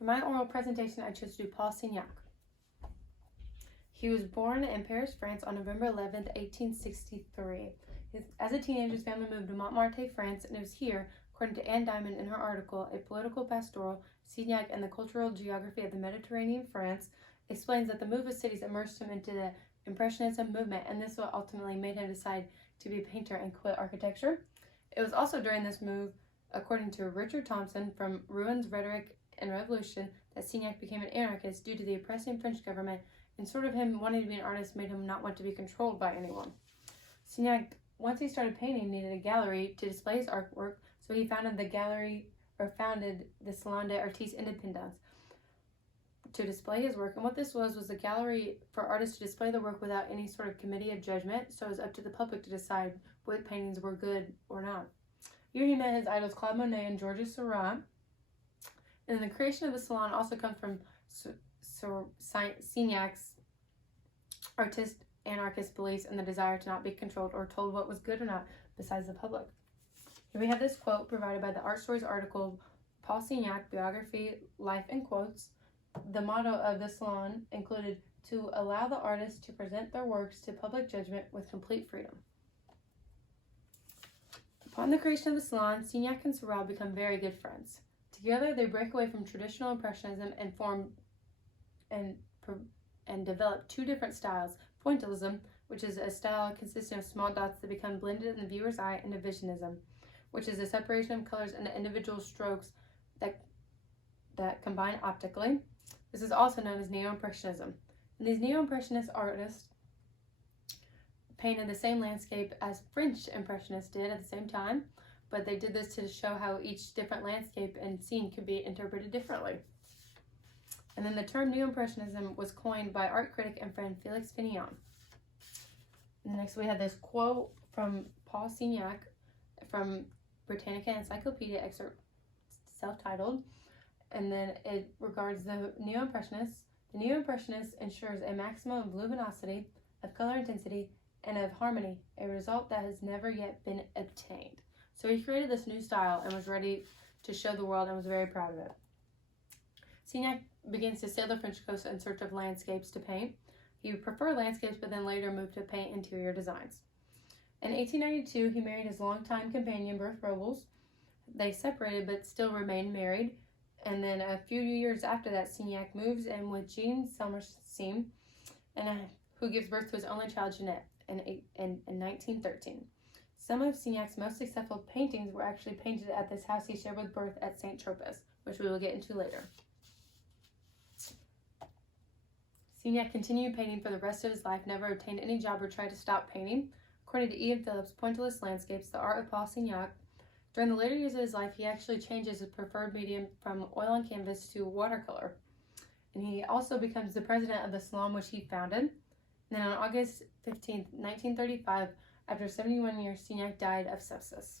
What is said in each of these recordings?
For my oral presentation, I chose to do Paul Signac. He was born in Paris, France on November 11th, 1863. As a teenager, his family moved to Montmartre, France, and it was here, according to Anne Diamond in her article, A Political Pastoral, Signac and the Cultural Geography of the Mediterranean France, explains that the move of cities immersed him into the Impressionism movement, and this what ultimately made him decide to be a painter and quit architecture. It was also during this move, according to Richard Thompson, from Ruins, Rhetoric, and Revolution, that Signac became an anarchist due to the oppressing French government, and sort of him wanting to be an artist made him not want to be controlled by anyone. Signac, once he started painting, needed a gallery to display his artwork, so he founded the Salon des Artistes Indépendants to display his work. And what this was a gallery for artists to display their work without any sort of committee of judgment, so it was up to the public to decide what paintings were good or not. Here he met his idols Claude Monet and Georges Seurat. And the creation of the salon also comes from Signac's anarchist beliefs and the desire to not be controlled or told what was good or not besides the public. Here we have this quote provided by the Art Stories article, Paul Signac, Biography, Life in Quotes. The motto of the salon included to allow the artists to present their works to public judgment with complete freedom. Upon the creation of the salon, Signac and Seurat become very good friends. Together, they break away from traditional Impressionism and form and develop two different styles: Pointillism, which is a style consisting of small dots that become blended in the viewer's eye, and Divisionism, which is a separation of colors into individual strokes that combine optically. This is also known as Neo-Impressionism. And these Neo-Impressionist artists painted the same landscape as French Impressionists did at the same time, but they did this to show how each different landscape and scene could be interpreted differently. And then the term Neo-Impressionism was coined by art critic and friend Félix Fignon. And next we have this quote from Paul Signac from Britannica Encyclopedia excerpt, self-titled, and then it regards the Neo-Impressionists. The Neo-Impressionist ensures a maximum of luminosity, of color intensity, and of harmony, a result that has never yet been obtained. So he created this new style and was ready to show the world and was very proud of it. Signac begins to sail the French coast in search of landscapes to paint. He would prefer landscapes, but then later moved to paint interior designs. In 1892, he married his longtime companion, Berthe Robles. They separated, but still remained married. And then a few years after that, Signac moves in with Jean Selmerstein, who gives birth to his only child, Jeanette, in 1913. Some of Signac's most successful paintings were actually painted at this house he shared with Berthe at St. Tropez, which we will get into later. Signac continued painting for the rest of his life, never obtained any job or tried to stop painting. According to Ian Phillips' Pointillist Landscapes, The Art of Paul Signac, during the later years of his life, he actually changes his preferred medium from oil on canvas to watercolor. And he also becomes the president of the salon which he founded. And then on August 15th, 1935, after 71 years, Signac died of sepsis.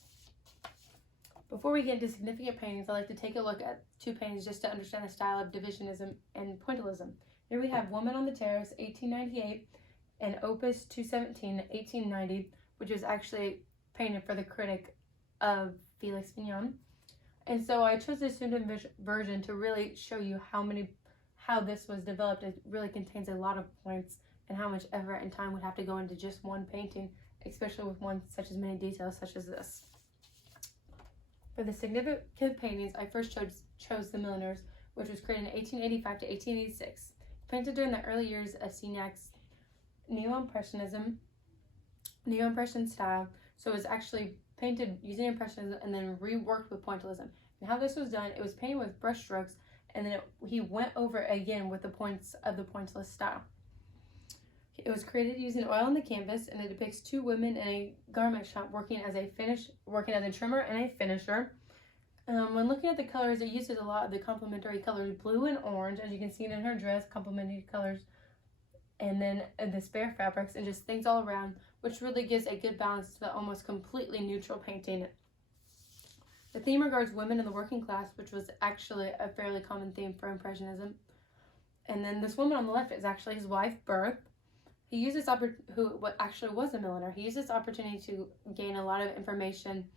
Before we get into significant paintings, I'd like to take a look at two paintings just to understand the style of Divisionism and Pointillism. Here we have Woman on the Terrace, 1898, and Opus 217, 1890, which was actually painted for the critic of Félix Fignon. And so I chose this student version to really show you how this was developed. It really contains a lot of points and how much effort and time would have to go into just one painting, especially with one such as many details such as this. For the significant paintings, I first chose The Milliners, which was created in 1885 to 1886. Painted during the early years of Signac's Neo-Impression style, so it was actually painted using Impressionism and then reworked with Pointillism. And how this was done, it was painted with brush strokes, and then he went over again with the points of the Pointillist style. It was created using oil on the canvas, and it depicts two women in a garment shop working as a trimmer and a finisher. When looking at the colors, it uses a lot of the complementary colors, blue and orange, as you can see in her dress, complementary colors, and then the spare fabrics and just things all around, which really gives a good balance to the almost completely neutral painting. The theme regards women in the working class, which was actually a fairly common theme for Impressionism. And then this woman on the left is actually his wife, Berthe. He used this who actually was a milliner. He used this opportunity to gain a lot of information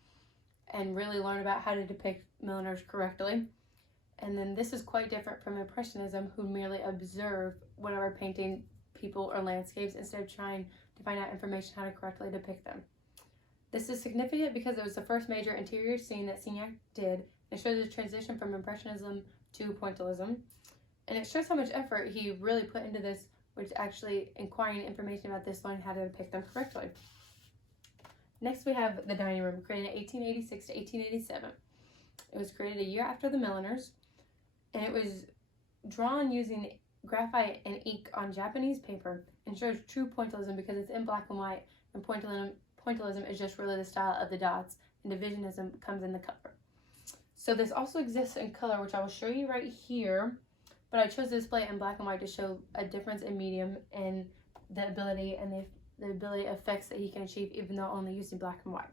and really learn about how to depict milliners correctly. And then this is quite different from Impressionism, who merely observe whatever painting, people, or landscapes instead of trying to find out information how to correctly depict them. This is significant because it was the first major interior scene that Signac did. It shows the transition from Impressionism to Pointillism. And it shows how much effort he really put into this, which actually inquiring information about this, learning how to depict them correctly. Next, we have the dining room, created in 1886 to 1887. It was created a year after the Milliners, and it was drawn using graphite and ink on Japanese paper and shows true pointillism because it's in black and white, and pointillism is just really the style of the dots, and divisionism comes in the color. So this also exists in color, which I will show you right here, but I chose to display it in black and white to show a difference in medium and the ability effects that he can achieve, even though only using black and white.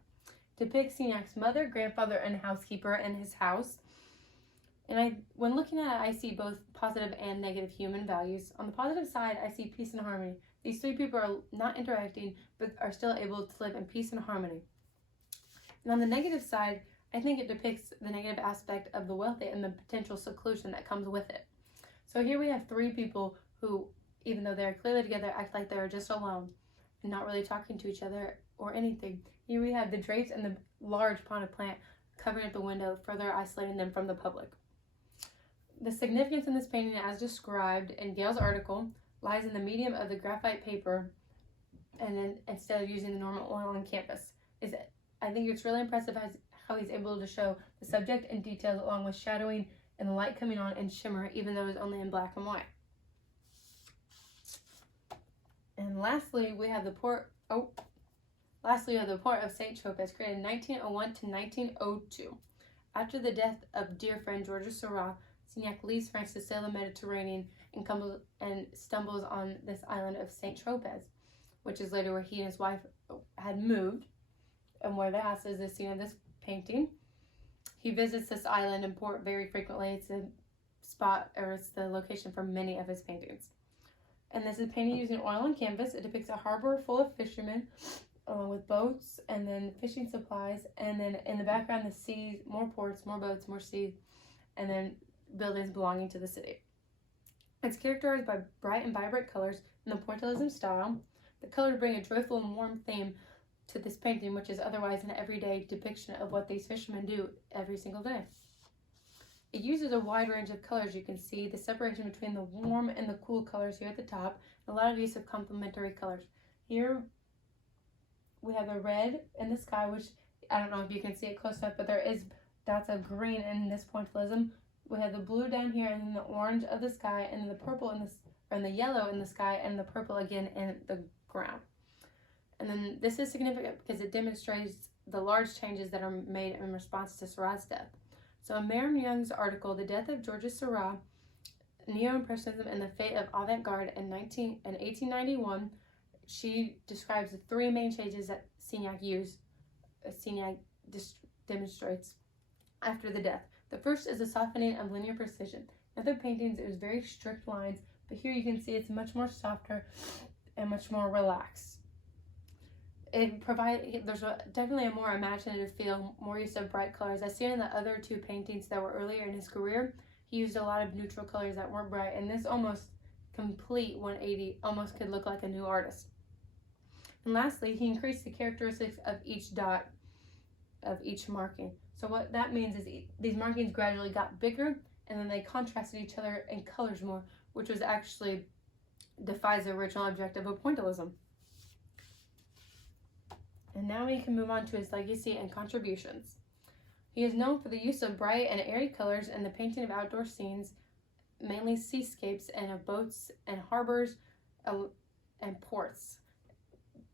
Depicts Signac's mother, grandfather, and housekeeper in his house. And when looking at it, I see both positive and negative human values. On the positive side, I see peace and harmony. These three people are not interacting, but are still able to live in peace and harmony. And on the negative side, I think it depicts the negative aspect of the wealthy and the potential seclusion that comes with it. So here we have three people who, even though they're clearly together, act like they're just alone and not really talking to each other or anything. Here we have the drapes and the large potted plant covering up the window, further isolating them from the public. The significance in this painting, as described in Gale's article, lies in the medium of the graphite paper, and then instead of using the normal oil and canvas. I think it's really impressive how he's able to show the subject and details along with shadowing and the light coming on and shimmer, even though it's only in black and white. And lastly, we have the port of St. Tropez, created in 1901 to 1902. After the death of dear friend Georges Seurat, Signac leaves France to sail the Mediterranean and stumbles on this island of St. Tropez, which is later where he and his wife had moved, and where the house is the scene of this painting. He visits this island and port very frequently. It's a spot, or it's the location for many of his paintings. And this is painted using oil and canvas. It depicts a harbor full of fishermen with boats and then fishing supplies. And then in the background, the sea, more ports, more boats, more sea, and then buildings belonging to the city. It's characterized by bright and vibrant colors in the pointillism style. The colors bring a joyful and warm theme to this painting, which is otherwise an everyday depiction of what these fishermen do every single day. It uses a wide range of colors. You can see the separation between the warm and the cool colors here at the top, and a lot of use of complementary colors. Here we have the red in the sky, which I don't know if you can see it close up, but there is dots of green in this pointillism. We have the blue down here, and then the orange of the sky, and then the purple and the yellow in the sky, and the purple again in the ground. And then this is significant because it demonstrates the large changes that are made in response to Seurat's death. So in Miriam Young's article, The Death of Georges Seurat, Neo-Impressionism and the Fate of Avant-Garde in 1891, she describes the three main changes that Signac demonstrates after the death. The first is the softening of linear precision. In other paintings, it was very strict lines, but here you can see it's much more softer and much more relaxed. There's definitely a more imaginative feel, more use of bright colors. I see it in the other two paintings that were earlier in his career. He used a lot of neutral colors that weren't bright, and this almost complete 180, almost could look like a new artist. And lastly, he increased the characteristics of each dot of each marking. So what that means is these markings gradually got bigger, and then they contrasted each other in colors more, which was actually defies the original objective of pointillism. And now we can move on to his legacy and contributions. He is known for the use of bright and airy colors in the painting of outdoor scenes, mainly seascapes and of boats and harbors and ports.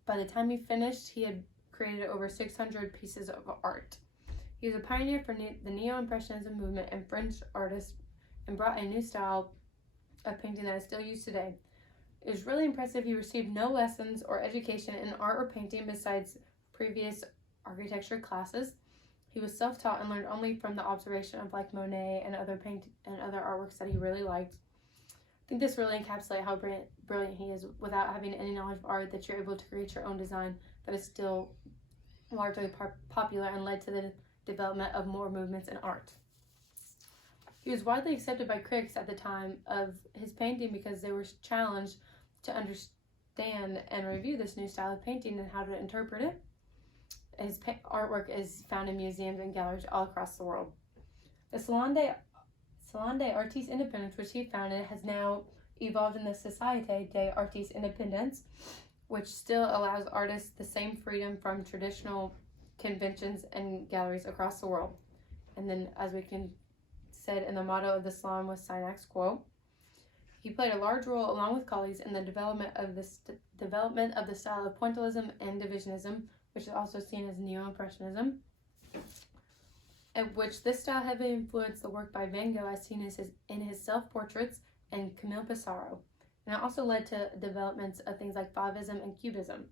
By the time he finished, he had created over 600 pieces of art. He was a pioneer for the Neo-Impressionism movement and French artists, and brought a new style of painting that is still used today. It was really impressive. He received no lessons or education in art or painting besides previous architecture classes. He was self-taught and learned only from the observation of like Monet and other artworks that he really liked. I think this really encapsulates how brilliant he is without having any knowledge of art, that you're able to create your own design that is still largely popular and led to the development of more movements in art. He was widely accepted by critics at the time of his painting because they were challenged to understand and review this new style of painting and how to interpret it. His artwork is found in museums and galleries all across the world. The Salon des Artistes Independents, which he founded, has now evolved in the Société des Artistes Indépendants, which still allows artists the same freedom from traditional conventions and galleries across the world. And then, as we can said in the motto of the salon was Signac's quote, he played a large role along with colleagues in the development of the style of pointillism and divisionism, which is also seen as neo-impressionism, at which this style heavily influenced the work by Van Gogh as seen in his self-portraits and Camille Pissarro. And it also led to developments of things like Fauvism and Cubism.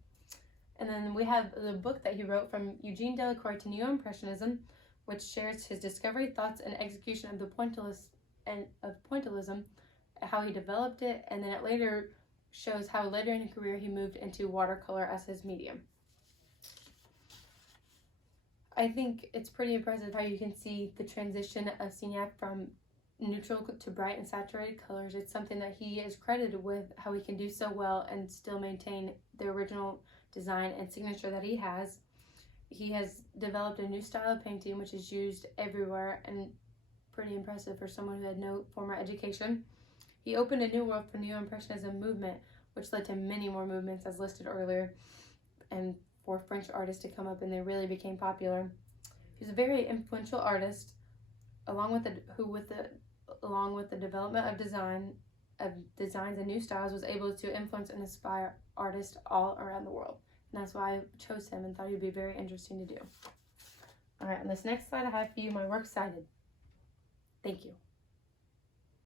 And then we have the book that he wrote, From Eugene Delacroix to Neo-Impressionism, which shares his discovery, thoughts, and execution of the pointillism, how he developed it, and then it later shows how later in his career he moved into watercolor as his medium. I think it's pretty impressive how you can see the transition of Signac from neutral to bright and saturated colors. It's something that he is credited with, how he can do so well and still maintain the original design and signature that he has. He has developed a new style of painting which is used everywhere and pretty impressive for someone who had no formal education. He opened a new world for Neo-Impressionism movement, which led to many more movements as listed earlier, and for French artists to come up, and they really became popular. He was a very influential artist, along with the development of designs and new styles, was able to influence and inspire artists all around the world. And that's why I chose him and thought he'd be very interesting to do. All right, on this next slide, I have for you my works cited. Thank you.